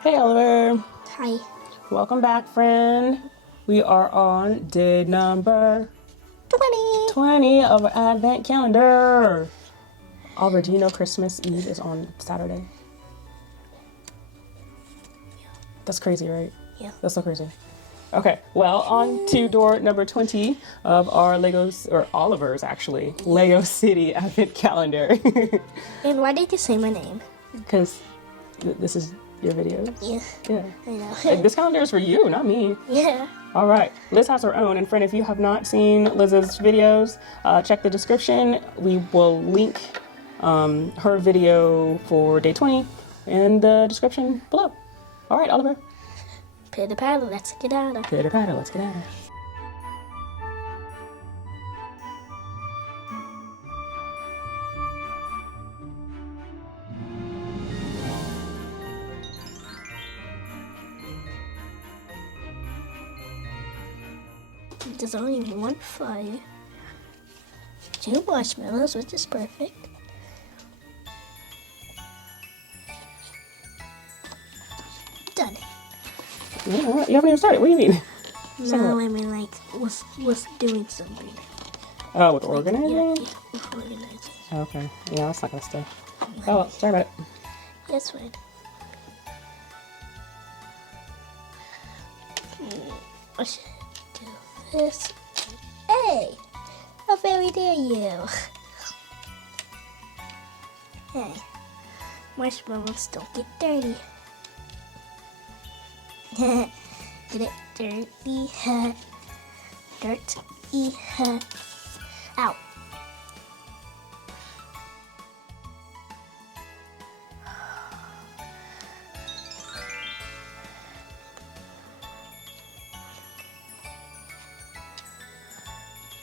Hey Oliver. Hi. Welcome back, friend. We are on day number 20 of our Advent calendar. Oliver, do you know Christmas Eve is on Saturday? That's crazy, right? Yeah. That's so crazy. Okay, well, on to door number 20 of our Legos, or Oliver's actually, Lego City Advent calendar. And why did you say my name? Because this is your videos. Yeah. Yeah. I know. This calendar is for you, not me. Yeah. All right, Liz has her own. And friend, if you have not seen Liz's videos, check the description. We will link her video for day 20 in the description below. All right, Oliver. Pitter patter, let's get out of. Pitter patter, let's get out of. There's only one fire. 2 marshmallows, which is perfect. Done. You haven't even started. What do you mean? No, I mean like was doing something. Oh, with organizing? Yeah, with organizing. Okay. Yeah, that's not gonna stay. Oh, well, sorry about it. That's fine. I should do this. Hey! How very dare you? Hey, marshmallows don't get dirty. Get it dirty, dirty, ow.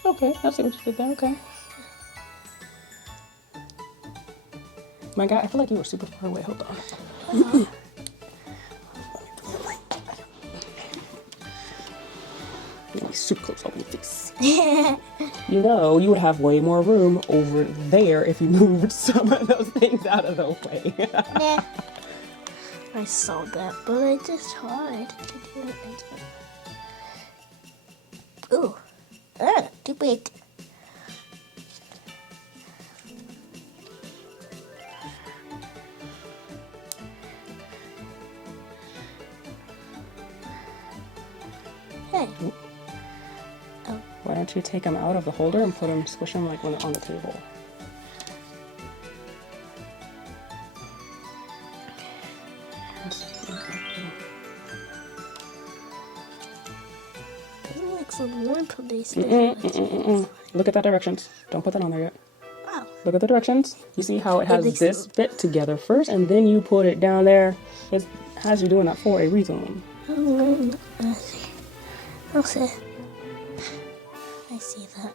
Okay, I see what you did there. Okay. My God, I feel like you were super far away. Hold on. Super close up in your face. You know, you would have way more room over there if you moved some of those things out of the way. Nah. I saw that, but it's just hard to do it. Ooh. Too big. Hey. Oh. Why don't you take them out of the holder and put them, squish them like when they're on the table? There's like some warmth on these Look at that directions. Don't put that on there yet. Wow. Look at the directions. You see how it has this bit together first, and then you put it down there. It has you doing that for a reason. I'll see. I see that.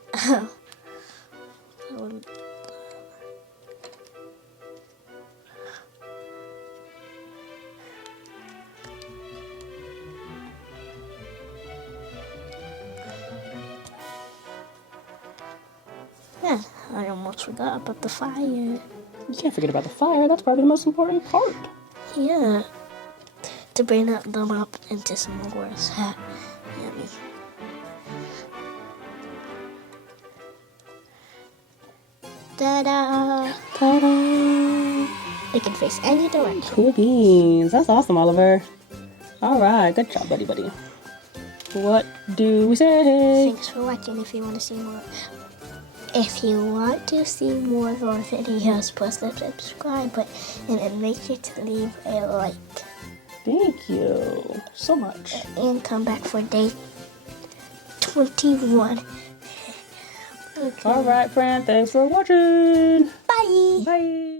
Yeah, I almost forgot about the fire. You can't forget about the fire. That's probably the most important part. Yeah. To bring them up into some more yummy. Ta-da! Ta-da! It can face any direction. Cool beans. That's awesome, Oliver. All right. Good job, buddy, buddy. What do we say? Thanks for watching. If you want to see more of our videos, press the subscribe button and then make sure to leave a like. Thank you so much. And come back for day 21. Okay. All right, friend. Thanks for watching. Bye. Bye.